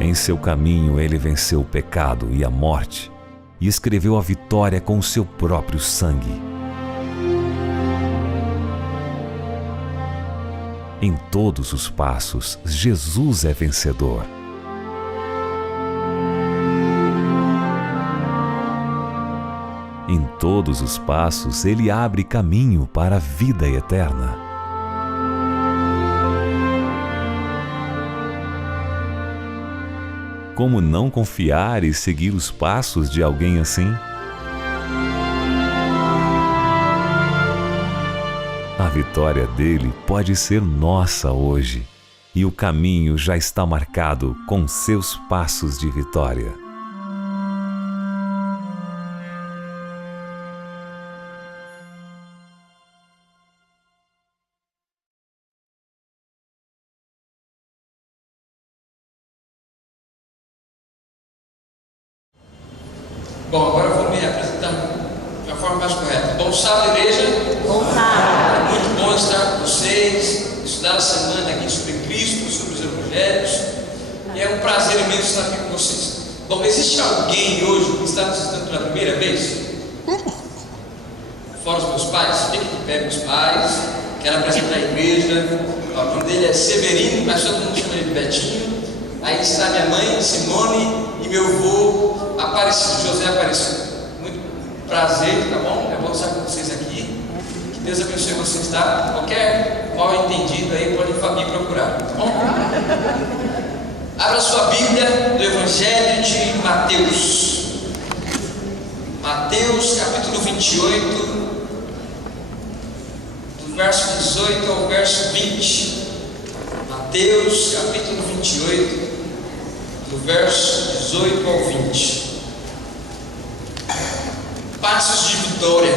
Em seu caminho ele venceu o pecado e a morte e escreveu a vitória com o seu próprio sangue. Em todos os passos, Jesus é vencedor. Em todos os passos, ele abre caminho para a vida eterna. Como não confiar e seguir os passos de alguém assim? A vitória dele pode ser nossa hoje, e o caminho já está marcado com seus passos de vitória. Bom, agora eu vou me apresentar de uma forma mais correta. Bom sábado, igreja. Bom sábado. É muito bom estar com vocês, estudar a semana aqui sobre Cristo, sobre os Evangelhos. E é um prazer imenso estar aqui com vocês. Bom, existe alguém hoje que está nos visitando pela primeira vez? Fora os meus pais? Fique de pé, meus pais. Quero apresentar a igreja. O nome dele é Severino, mas todo mundo chama ele de Betinho. Aí está minha mãe, Simone, e meu avô Aparecido, José Aparecido. Muito prazer, tá bom? É bom estar com vocês aqui. Que Deus abençoe vocês, tá? Qualquer mal entendido aí pode me procurar, tá bom? Abra sua Bíblia do Evangelho de Mateus. Mateus capítulo 28, do verso 18 ao verso 20. Mateus capítulo 28, do verso 18 ao 20. Passos de vitória.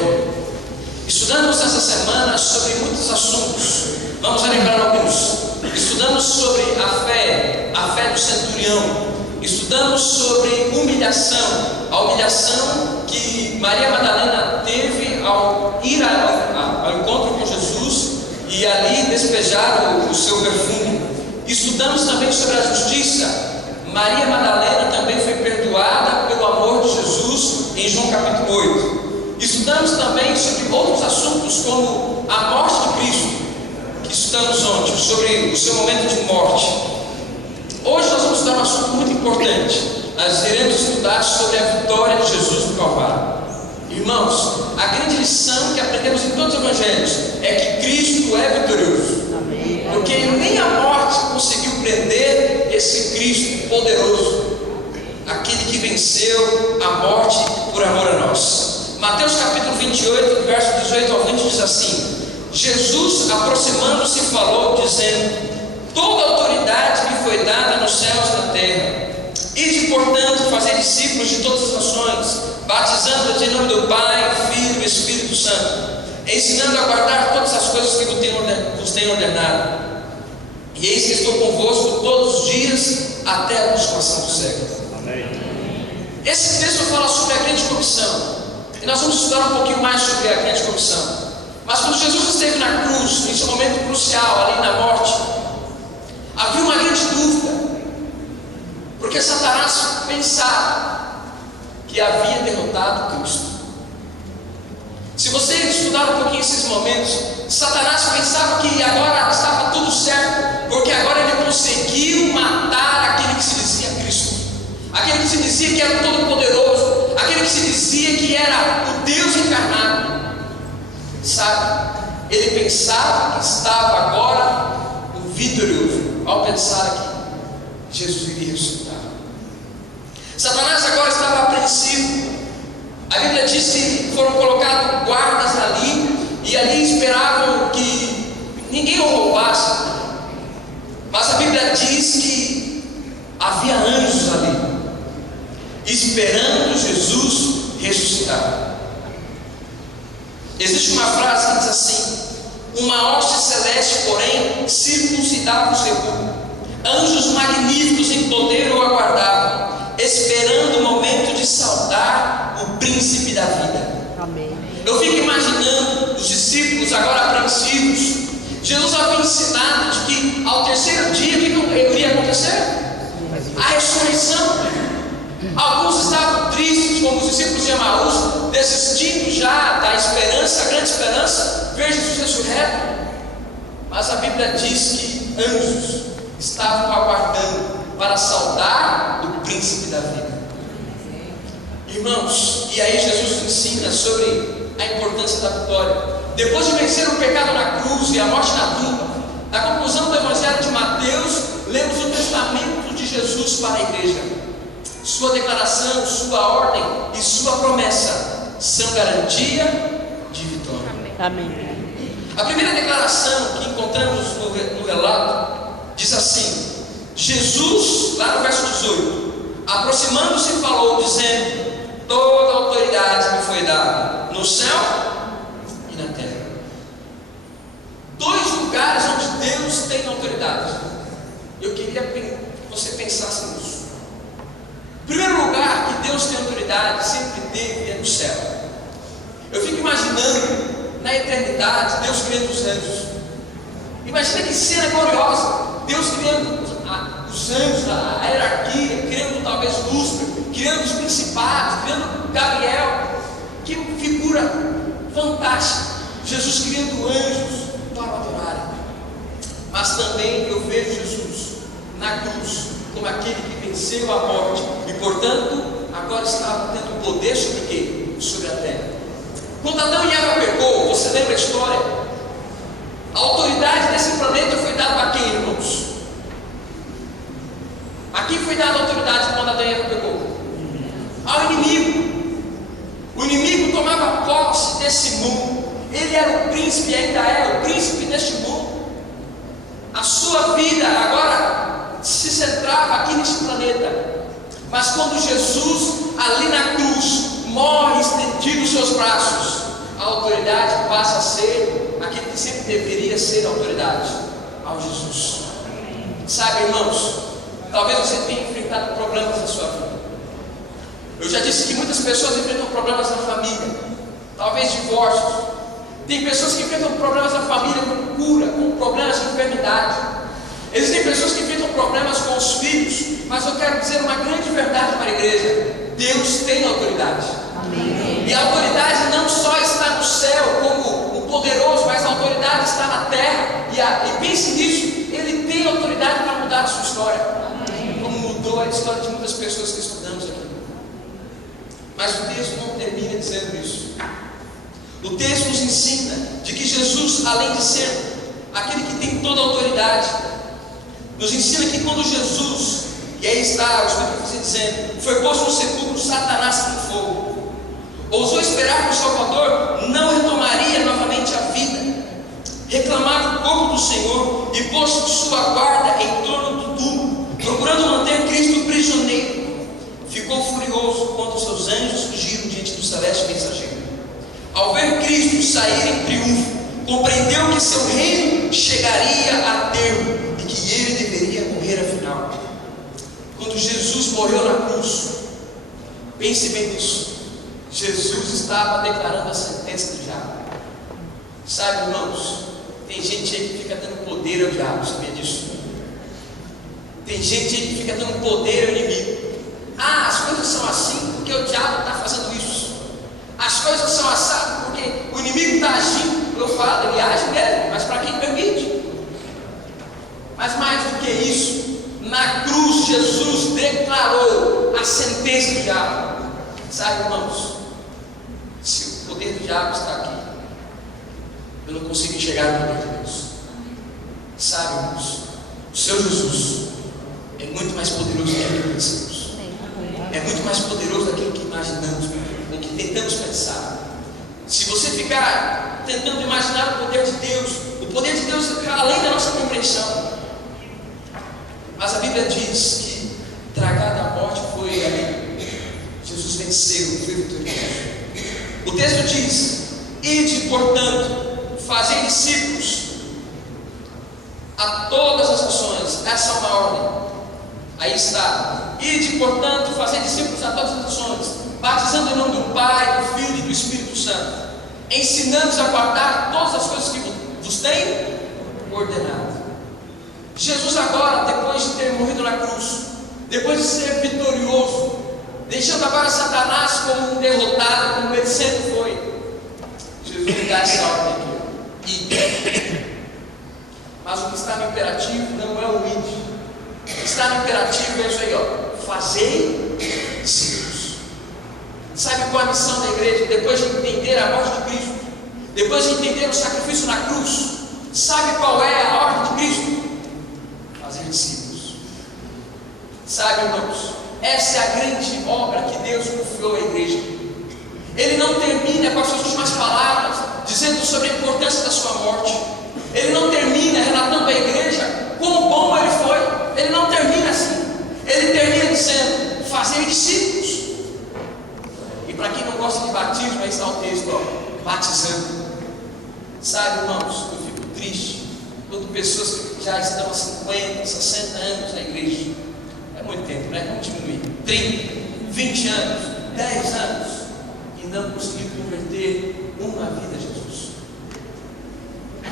Estudamos essa semana sobre muitos assuntos. Vamos lembrar alguns. Estudamos sobre a fé do centurião. Estudamos sobre humilhação, a humilhação que Maria Madalena teve ao ir ao encontro com Jesus e ali despejar o seu perfume. Estudamos também sobre a justiça. Maria Madalena também foi perdoada pelo amor de Jesus em João capítulo 8. Estudamos também sobre outros assuntos como a morte de Cristo, que estudamos ontem, sobre o seu momento de morte. Hoje nós vamos estudar um assunto muito importante. Nós iremos estudar sobre a vitória de Jesus no Calvário. Irmãos, a grande lição que aprendemos em todos os evangelhos é que Cristo é vitorioso. Porque nem a morte conseguiu prender esse Cristo poderoso, aquele que venceu a morte por amor a nós. Mateus capítulo 28, verso 18 ao 20 diz assim: Jesus, aproximando-se, falou, dizendo: toda autoridade me foi dada nos céus e na terra. Ide, portanto, fazer discípulos de todas as nações, batizando-os em nome do Pai, Filho e Espírito Santo, ensinando a guardar todas as coisas que vos tenho ordenado. E eis que estou convosco todos os dias até a consumação do século. Amém. Esse texto fala sobre a grande comissão. E nós vamos estudar um pouquinho mais sobre a grande comissão. Mas quando Jesus esteve na cruz, nesse momento crucial, ali na morte, havia uma grande dúvida. Porque Satanás pensava que havia derrotado Cristo. Se você estudar um pouquinho esses momentos, Satanás pensava que agora estava tudo certo, porque agora ele conseguiu matar aquele que se dizia Cristo, aquele que se dizia que era o Todo-Poderoso, aquele que se dizia que era o Deus encarnado. Sabe, ele pensava que estava agora o vitorioso, ao pensar que Jesus iria ressuscitar. Satanás agora estava apreensivo. A Bíblia diz que foram colocados guardas ali, e ali esperavam que ninguém o roubasse. Mas a Bíblia diz que havia anjos ali, esperando Jesus ressuscitar. Existe uma frase que diz assim: uma hoste celeste, porém, circuncidava o sepulcro. Anjos magníficos em poder o aguardavam, esperando o momento de saudar o príncipe da vida. Amém. Eu fico imaginando os discípulos agora apreensivos. Jesus havia ensinado de que ao terceiro dia o que iria acontecer? a ressurreição. Alguns estavam tristes, como os discípulos de Emaús, desistindo já da esperança, a grande esperança, ver Jesus ressurreto. Mas a Bíblia diz que anjos estavam aguardando para saudar o príncipe da vida. Irmãos, e aí Jesus nos ensina sobre a importância da vitória. Depois de vencer o pecado na cruz e a morte na tumba, na conclusão do Evangelho de Mateus, lemos o testamento de Jesus para a igreja. Sua declaração, sua ordem e sua promessa são garantia de vitória. Amém. A primeira declaração que encontramos no relato diz assim: Jesus, lá no verso 18, aproximando-se, falou, dizendo: toda autoridade me foi dada no céu e na terra. Dois lugares onde Deus tem autoridade. Eu queria que você pensasse nisso. O primeiro lugar que Deus tem autoridade, sempre teve, é no céu. Eu fico imaginando na eternidade Deus criando os anjos. Imagina que cena gloriosa. Deus criando os anjos, a hierarquia, criando talvez Lúcifer, criando os principados, criando Gabriel. Que figura fantástica. Jesus criando anjos para adorarem. Mas também eu vejo Jesus na cruz como aquele que venceu a morte e, portanto, agora estava tendo poder sobre quê? Sobre a terra. Quando Adão e Eva pecou, você lembra a história? A autoridade desse planeta foi dada para quem, irmãos? A quem foi dada a autoridade quando Adão e Eva pecou? Ao inimigo. O inimigo tomava posse desse mundo. Ele era o príncipe, ainda é o príncipe deste mundo. A sua vida agora se centrava aqui neste planeta. Mas quando Jesus, ali na cruz, morre estendido os seus braços, a autoridade passa a ser aquele que sempre deveria ser a autoridade, ao Jesus. Sabe, irmãos, talvez você tenha enfrentado problemas na sua vida. Eu já disse que muitas pessoas enfrentam problemas na família, talvez divórcios. Tem pessoas que enfrentam problemas na família com cura, com problemas de enfermidade. Existem pessoas que enfrentam problemas com os filhos. Mas eu quero dizer uma grande verdade para a igreja: Deus tem autoridade. Amém. E a autoridade não só está no céu como o poderoso, mas a autoridade está na terra. E pense nisso, Ele tem autoridade para mudar a sua história. Amém. Como mudou a história de muitas pessoas que estudamos aqui. Mas o texto não termina dizendo isso. O texto nos ensina de que Jesus, além de ser aquele que tem toda a autoridade, nos ensina que quando Jesus, e aí está o Espírito dizendo, foi posto no sepulcro, Satanás no fogo, ousou esperar que o Salvador não retomaria novamente a vida, reclamava o corpo do Senhor e posto sua guarda em torno do túmulo, procurando manter Cristo prisioneiro, ficou furioso quando seus anjos fugiram diante do celeste mensageiro. Ao ver Cristo sair em triunfo, compreendeu que seu reino chegaria a termo e que ele deveria morrer afinal. Quando Jesus morreu na cruz, pense bem nisso, Jesus estava declarando a sentença do diabo. Sabe, irmãos, tem gente aí que fica dando poder ao diabo, sabia disso? Tem gente aí que fica dando poder ao inimigo. Ah, as coisas são assim porque o diabo está fazendo isso. As coisas são assim porque o inimigo está agindo. Eu falo, ele age mesmo, mas para quem permite. Mas mais do que isso, na cruz Jesus declarou a sentença do diabo. Sabe, irmãos, se o poder do diabo está aqui, eu não consigo enxergar o poder de Deus. Sabe, irmãos, o seu Jesus é muito mais poderoso do que aquilo que pensamos. É muito mais poderoso daquilo que imaginamos, do que tentamos pensar. Se você ficar tentando imaginar o poder de Deus fica além da nossa compreensão. Mas a Bíblia diz que tragada a morte foi ali. Jesus venceu, foi vitorioso. O texto diz: ide, portanto, fazei discípulos a todas as nações. Essa é uma ordem. Aí está: ide, portanto, fazei discípulos a todas as nações, batizando em nome do Pai, do Filho e do Espírito Santo, ensinando-os a guardar todas as coisas que vos tenho ordenado. Jesus agora, depois de ter morrido na cruz, depois de ser vitorioso, deixando agora Satanás como um derrotado, como ele sempre foi, Jesus dá essa ordem aqui: ide. Mas o que está no imperativo não é o ide. O que está no imperativo é isso aí, ó: fazei discípulos. Sabe qual é a missão da igreja? Depois de entender a morte de Cristo, depois de entender o sacrifício na cruz, sabe qual é a ordem de Cristo? Fazer discípulos. Sabe, irmãos, essa é a grande obra que Deus confiou à igreja. Ele não termina com as suas últimas palavras dizendo sobre a importância da sua morte. Ele não termina relatando à igreja quão bom ele foi. Ele não termina assim. Ele termina dizendo: fazer discípulos. E para quem não gosta de batismo, aí está o texto, ó: batizando. Sabe, irmãos, eu fico triste quando pessoas que já estão há 50, 60 anos na igreja, é muito tempo, né? Vamos diminuir, 30, 20 anos, 10 anos, e não conseguiram converter uma vida a Jesus.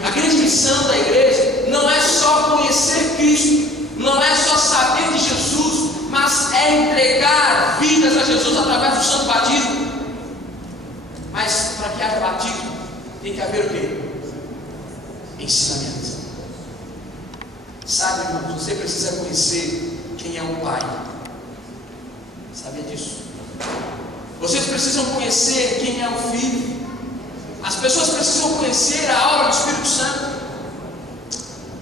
A grande missão da igreja não é só conhecer Cristo, não é só saber de Jesus, mas é entregar vidas a Jesus através do santo batismo. Mas para que haja batismo, tem que haver o quê? Ensinamento. Sabe, irmão, você precisa conhecer quem é o Pai. Sabia disso? Vocês precisam conhecer quem é o Filho. As pessoas precisam conhecer a obra do Espírito Santo.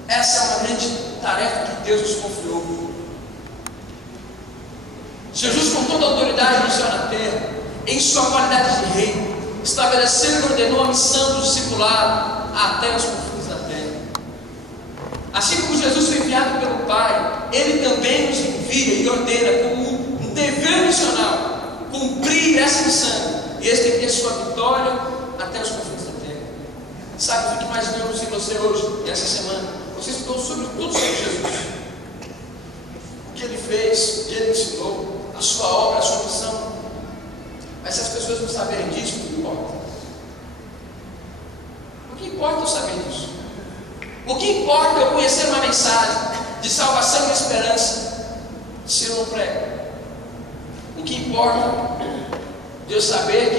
Essa é uma grande tarefa que Deus nos confiou. Jesus, com toda a autoridade no céu e na terra, em sua qualidade de rei, estabeleceu e ordenou a missão do discipulado até os confins da terra. Assim como Jesus foi enviado pelo Pai, Ele também nos envia e ordena como um dever missional cumprir essa missão e estender sua vitória até os confins da terra. Sabe o que mais vemos em você hoje, essa semana? Você estudou tudo sobre Jesus, o que Ele fez, o que Ele ensinou, a sua obra, a sua missão. Mas se as pessoas não saberem disso, o que importa? O que importa eu saber disso? O que importa eu conhecer uma mensagem de salvação e esperança se eu não prego? O que importa de eu saber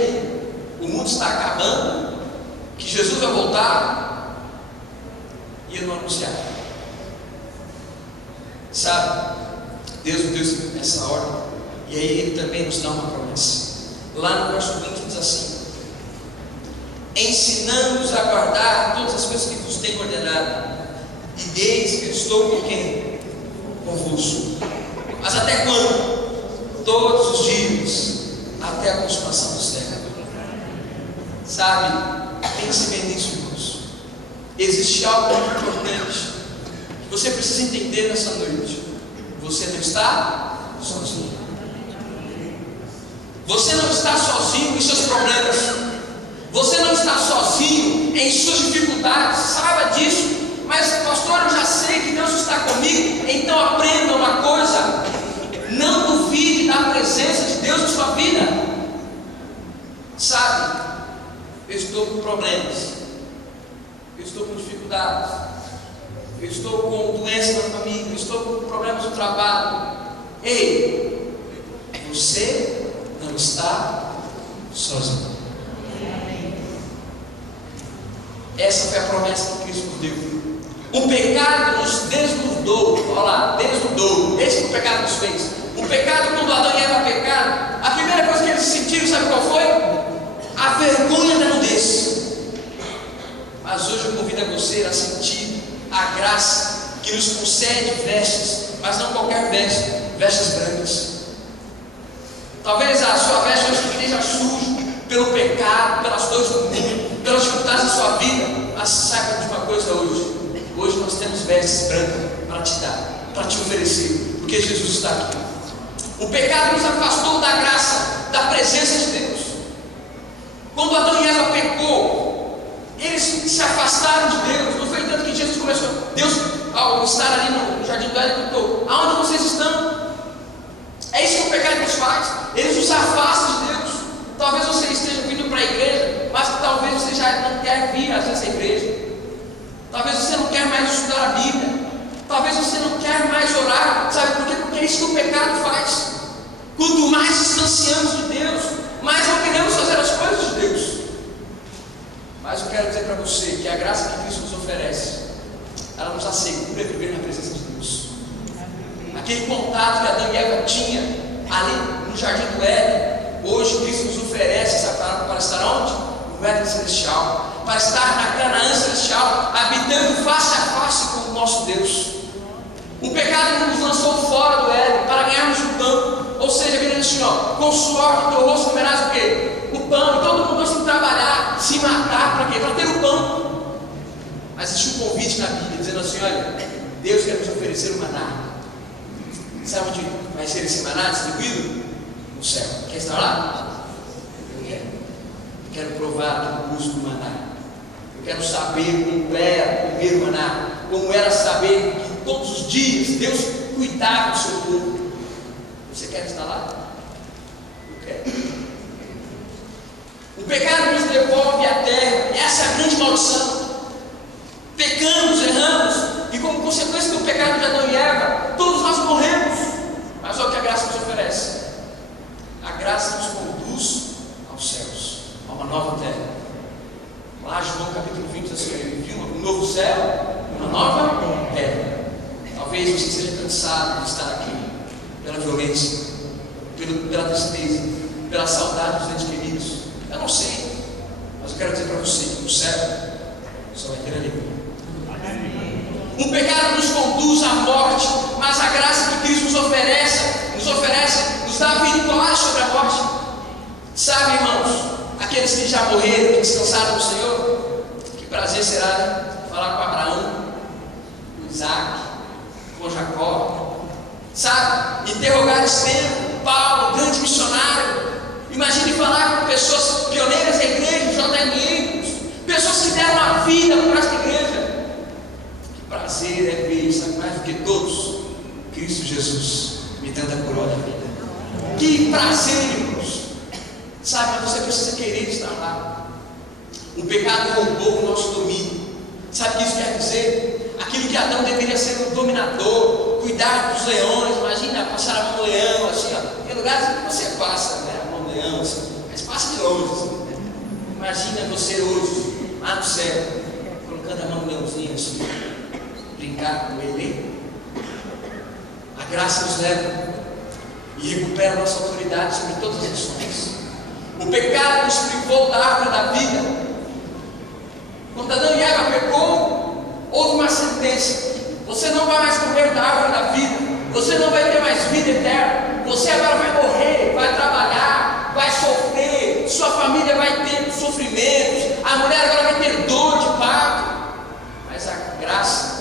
que o mundo está acabando, que Jesus vai voltar e eu não anunciar? Sabe, Deus nos deu essa ordem e aí Ele também nos dá uma promessa. Lá no verso 20 diz assim: ensinando-os a guardar todas as coisas que vos tenho ordenado, e eis que eu estou com quem? Convosco. Mas até quando? Todos os dias, até a consumação do século. Sabe, pense bem nisso, irmãos. Existe algo muito importante que você precisa entender nessa noite. Você não está sozinho. Você não está sozinho em seus problemas. Você não está sozinho em suas dificuldades. Saiba disso. Mas, pastor, eu já sei que Deus está comigo. Então aprenda uma coisa: não duvide da presença de Deus na sua vida. Sabe, eu estou com problemas, eu estou com dificuldades, eu estou com doença na família, eu estou com problemas no trabalho. Ei, você não está sozinho. Essa foi a promessa que Cristo nos deu. O pecado nos desnudou. Olha lá, desnudou. Esse que o pecado nos fez. O pecado, quando Adão e Eva pecaram, a primeira coisa que eles sentiram, sabe qual foi? A vergonha da nudez. Mas hoje eu convido a você a sentir a graça que nos concede vestes, mas não qualquer veste, vestes brancas. Talvez a sua veste hoje esteja suja pelo pecado, pelas dores do mundo, pelas dificuldades da sua vida. Mas saiba de uma coisa hoje. Hoje nós temos vestes brancas para te dar, para te oferecer, porque Jesus está aqui. O pecado nos afastou da graça, da presença de Deus. Quando Adão e Eva pecou, eles se afastaram de Deus. Não foi tanto que Jesus começou. Deus, ao estar ali no jardim do Éden, perguntou: aonde vocês estão? É isso que o pecado nos faz. Eles nos afastam de Deus. Talvez você esteja vindo para a igreja, mas talvez você já não quer vir a essa igreja. Talvez você não quer mais estudar a Bíblia. Talvez você não quer mais orar. Sabe por quê? Porque isso que o pecado faz. Quanto mais distanciamos de Deus, mais não queremos fazer as coisas de Deus. Mas eu quero dizer para você que a graça que Cristo nos oferece, ela nos assegura viver na presença de Deus. Aquele contato que Adão e Eva tinham ali no jardim do Éden, hoje Cristo nos oferece essa palavra para estar onde? No Éden celestial, para estar na Canaã celestial, habitando face a face com o nosso Deus. O pecado nos lançou fora do Éden para ganharmos o pão. Ou seja, ele diz assim, ó, com o suor do teu rosto comerás o quê? O pão. E todo mundo tem que trabalhar, se matar, para quê? Para ter o pão. Mas existe um convite na Bíblia dizendo assim, olha, Deus quer nos oferecer o maná. Sabe onde vai ser esse maná distribuído? No céu. Quer estar lá? Eu quero. Eu quero provar do gosto do maná. Eu quero saber como era comer o maná. Como era saber que todos os dias Deus cuidava do seu povo. Você quer estar lá? Eu quero. O pecado nos devolve à terra. Essa é a grande maldição. Pecamos, erramos, e como consequência do pecado de Adão e Eva, todos nós morremos. Mas olha o que a graça nos oferece. A graça nos conduz aos céus, a uma nova terra. Lá João capítulo 20 diz assim, ele viu um novo céu, uma nova terra. Talvez você seja cansado de estar aqui pela violência, pela tristeza, pela saudade dos entes queridos. Eu não sei, mas eu quero dizer para você que no céu só vai ter alegria. O pecado nos conduz à morte, mas a graça que Cristo nos oferece, nos dá vitória sobre a morte. Sabe, irmãos, aqueles que já morreram, que descansaram no Senhor, que prazer será falar com Abraão, com Isaac, com Jacó, sabe, interrogar Estevão, Paulo, grande missionário. Imagine falar com pessoas pioneiras da igreja, JMeiros, pessoas que deram a vida por esta igreja. Prazer é ver, sabe mais do que todos, Cristo Jesus me dando a coroa da vida. Que prazer, irmãos. Sabe, mas você precisa querer estar lá. O pecado roubou o nosso domínio. Sabe o que isso quer dizer? Aquilo que Adão deveria ser um dominador, cuidar dos leões. Imagina passar a mão no leão, assim, ó. Tem lugares que você passa, né, a mão no leão, assim, mas passa de longe, assim, né? Imagina você hoje, lá no céu, colocando a mão no leãozinho, assim, brincar com ele. A graça nos leva e recupera a nossa autoridade sobre todas as ações. O pecado nos privou da árvore da vida. Quando Adão e Eva pecou, houve uma sentença: você não vai mais comer da árvore da vida, você não vai ter mais vida eterna, você agora vai morrer, vai trabalhar, vai sofrer, sua família vai ter sofrimentos, a mulher agora vai ter dor de parto. Mas a graça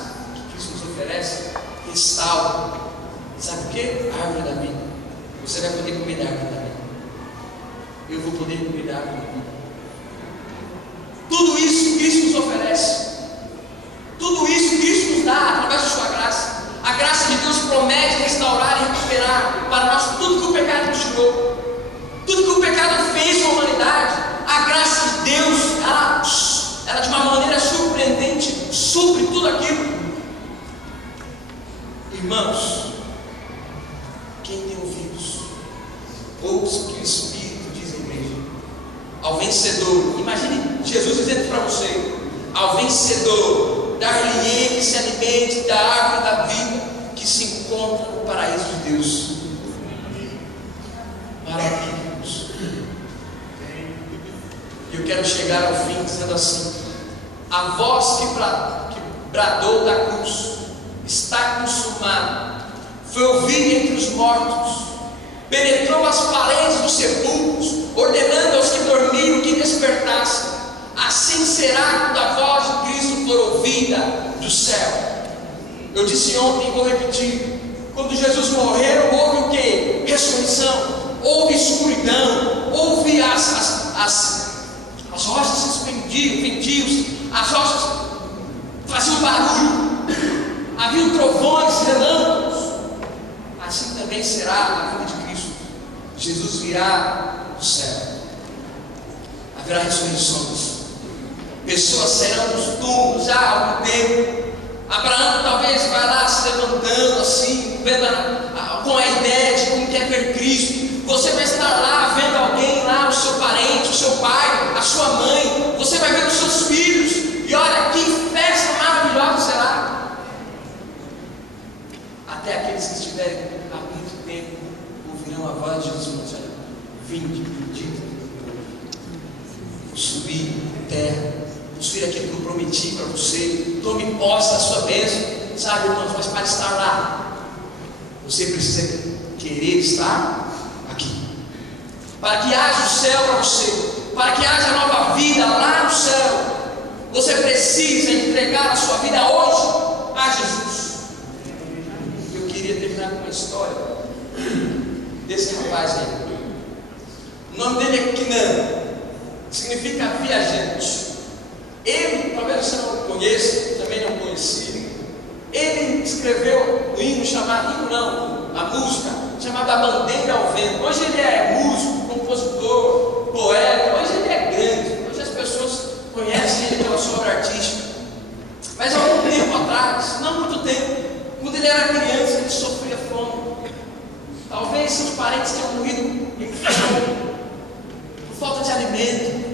restaura. Sabe o que? A árvore da vida. Você vai poder comer da árvore da vida. Eu vou poder comer da árvore da vida. Tudo isso Cristo nos oferece. Tudo isso Cristo nos dá através da sua graça. A graça de Deus promete restaurar e recuperar para nós tudo que o pecado nos tirou. Tudo que o pecado fez com a humanidade. A graça de Deus, ela de uma maneira surpreendente supre tudo aquilo. Irmãos, quem tem ouvidos, ouça o que o Espírito diz à igreja. Ao vencedor, imagine Jesus dizendo para você: ao vencedor, dar-lhe-ei que se alimente da árvore da vida que se encontra no paraíso de Deus. Maravilha, irmãos. E eu quero chegar ao fim dizendo assim: a voz que bradou da cruz está consumado, foi ouvida entre os mortos, penetrou as paredes dos sepulcros, ordenando aos que dormiram que despertassem. Assim será quando a voz de Cristo for ouvida do céu. Eu disse ontem e vou repetir: quando Jesus morreu, houve o que? Ressurreição, houve escuridão, houve as rochas se expandiam, as rochas faziam barulho, havia trovões, relâmpagos. Assim também será a vida de Cristo. Jesus virá do céu, haverá ressurreições, pessoas serão nos túmulos já há algum tempo. Abraão talvez vai lá se levantando assim, vendo com a ideia de como quer ver Cristo. Você vai estar lá vendo alguém lá, o seu parente, o seu pai, a sua mãe. Você vai ver os seus filhos. E olha que festa maravilhosa será. Até aqueles que estiverem há muito tempo ouvirão a voz de Jesus dizendo: vinde, bendito, vou subir terra, vou subir aquilo que eu prometi para você. Tome posse da sua bênção. Sabe, irmãos, mas para estar lá, você precisa querer estar aqui. Para que haja o céu para você, para que haja nova vida lá no céu, você precisa entregar a sua vida hoje a Jesus. Eu queria terminar com uma história desse rapaz aí. O nome dele é Quinan, significa viajante. Ele, talvez você não conheça, também não conhecia. Ele escreveu o hino chamado, hino não, a música chamada Bandeira ao Vento. Hoje ele é músico, compositor, poeta, hoje ele é grande, hoje as pessoas conhecem ele pela sua obra artística. Mas há algum tempo atrás, não muito tempo, quando ele era criança, ele sofria fome. Talvez seus parentes tenham morrido em fome, por falta de alimento.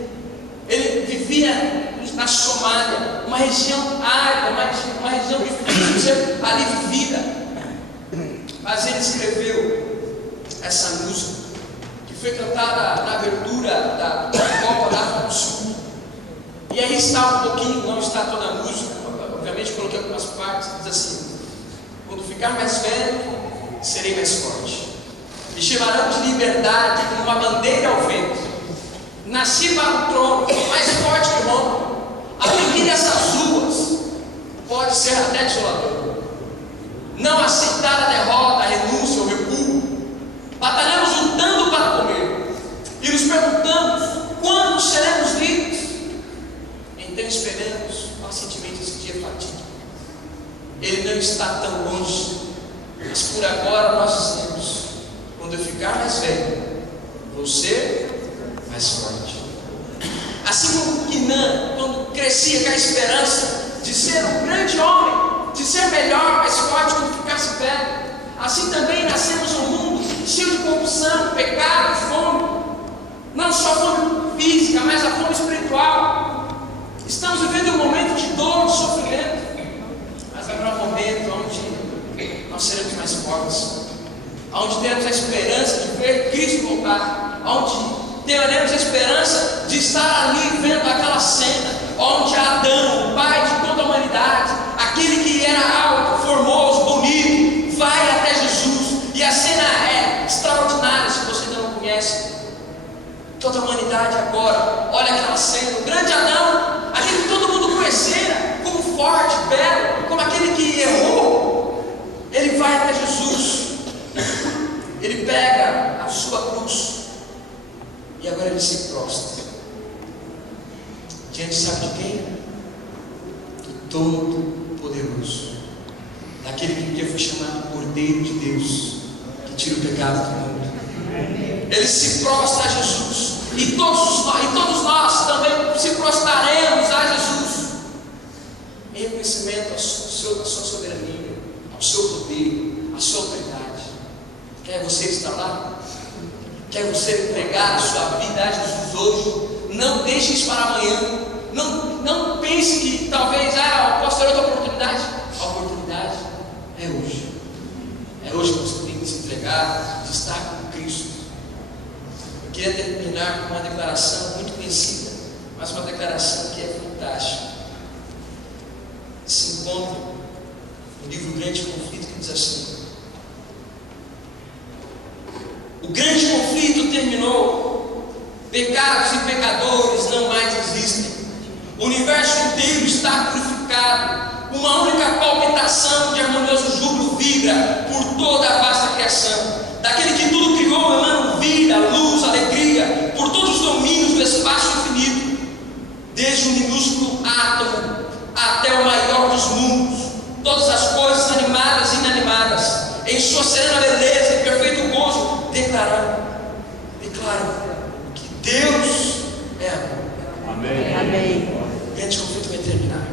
Ele vivia na Somália, uma região árida, uma região difícil de ser ali vivida. Mas ele escreveu essa música, que foi cantada na abertura da Copa da África do Sul. E aí está um pouquinho, não está toda a música, obviamente coloquei algumas partes, diz assim: quando ficar mais velho, serei mais forte. Me chamarão de liberdade como uma bandeira ao vento. Nasci para o trono, mais forte que Roma. Alegria dessas ruas pode ser até desolador. Não aceitar a derrota, a renúncia, o recuo. Batalhamos lutando para comer e nos perguntamos quando seremos livres. Então esperamos pacientemente esse dia fatídico. Ele não está tão longe, mas por agora nós dizemos: quando eu ficar mais velho, vou ser mais forte. Assim como Quinan, quando crescia com a esperança de ser um grande homem, de ser melhor, mais forte quando ficasse velho, assim também nascemos num mundo cheio de corrupção, pecado, fome. Não só fome física, mas a fome espiritual. Estamos vivendo um momento de dor, de sofrimento, mas haverá um momento onde nós seremos mais fortes, onde teremos a esperança de ver Cristo voltar, onde teremos a esperança de estar ali vendo aquela cena onde Adão, o pai de toda a humanidade, aquele que era alto, formoso, bonito, vai até Jesus. E a cena é extraordinária. Se você ainda não conhece, toda a humanidade agora olha aquela cena, o grande Adão, aquele que todo mundo conhecia como forte, belo, como aquele que errou. Ele vai até Jesus, ele pega a sua cruz e agora ele se prostra diante, sabe de quem? Do Todo-Poderoso, daquele que um dia foi chamado Cordeiro de Deus, que tira o pecado do mundo. Ele se prostra a Jesus, e todos nós também se prostraremos a Jesus, em reconhecimento à sua soberania, ao seu poder, à sua autoridade. Quer você estar lá? Quer você entregar a sua vida a Jesus hoje? Não deixe isso para amanhã. Não pense que talvez eu posso ter outra oportunidade. A oportunidade é hoje. É hoje que você tem que se entregar, de estar com Cristo. Eu queria terminar com uma declaração muito conhecida, mas uma declaração que é fantástica. Se encontra no livro Grande Conflito, que diz assim: o grande conflito terminou, pecados e pecadores não mais existem, o universo inteiro está purificado, uma única palpitação de harmonioso júbilo vibra por toda a vasta criação, daquele que tudo criou, emana vida, luz, alegria, por todos os domínios do espaço infinito, desde o minúsculo átomo até o maior dos mundos, todas as coisas animadas e inanimadas, em sua serena beleza e perfeito gozo, declaram que Deus é amor. Amém. Amém. O grande conflito vai terminar,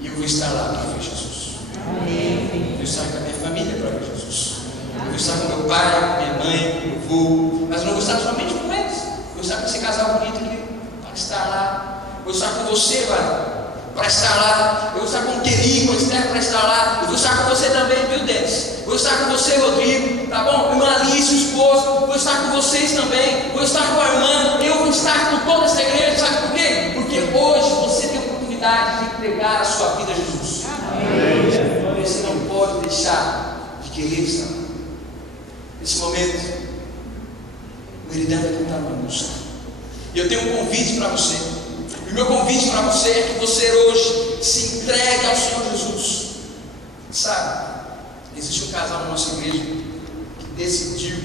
e eu vou estar lá para ver Jesus. Amém. Eu vou estar com a minha família, glória a Jesus. Eu vou estar com meu pai, minha mãe, meu avô. Mas eu não vou estar somente com eles. Eu vou estar com esse casal bonito aqui, para estar lá. Eu vou estar com você, para estar lá. Eu vou estar com o Queri, com o Esther, para estar lá. Eu vou estar com você também, viu, Denis? Vou estar com você, Rodrigo, tá bom? Irmã Alice, o esposo. Vou estar com vocês também. Vou estar com a irmã. Eu vou estar com toda essa igreja. Sabe por quê? Porque hoje você tem a oportunidade de entregar a sua vida a Jesus. Amém. Você não pode deixar de querer estar lá. Nesse momento, o Eridão vai cantar uma música. E eu tenho um convite para você. E o meu convite para você é que você hoje se entregue ao Senhor Jesus. Sabe? Existe um casal na nossa igreja que decidiu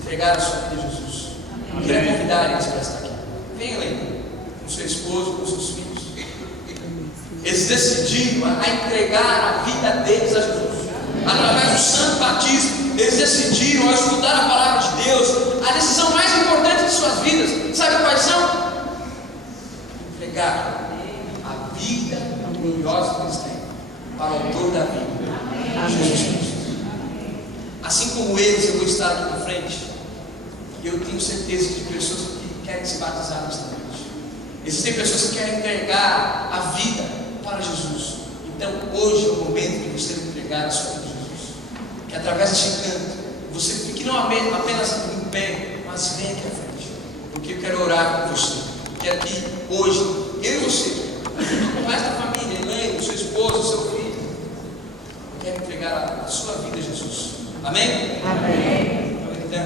entregar a sua vida a Jesus. Eu queria convidar eles para estar aqui. Venham aí, com seu esposo, com seus filhos. Eles decidiram a entregar a vida deles a Jesus. Através do santo batismo, eles decidiram a escutar a palavra de Deus. A decisão mais importante de suas vidas, sabe quais são? Entregar a vida gloriosa que eles têm para o autor da vida, Jesus Cristo. Assim como eles, eu vou estar aqui na frente. E eu tenho certeza de pessoas que querem se batizar nesta noite. Existem pessoas que querem entregar a vida para Jesus. Então hoje é o momento de você entregar a sua vida a Jesus. Que através deste canto você fique não apenas em pé, mas venha aqui à frente. Porque eu quero orar com você. Quero que hoje, eu e você, com o resto da família, Elaine, o seu esposo, o seu filho, quero entregar a sua vida a Jesus. Amém? Amém. Então,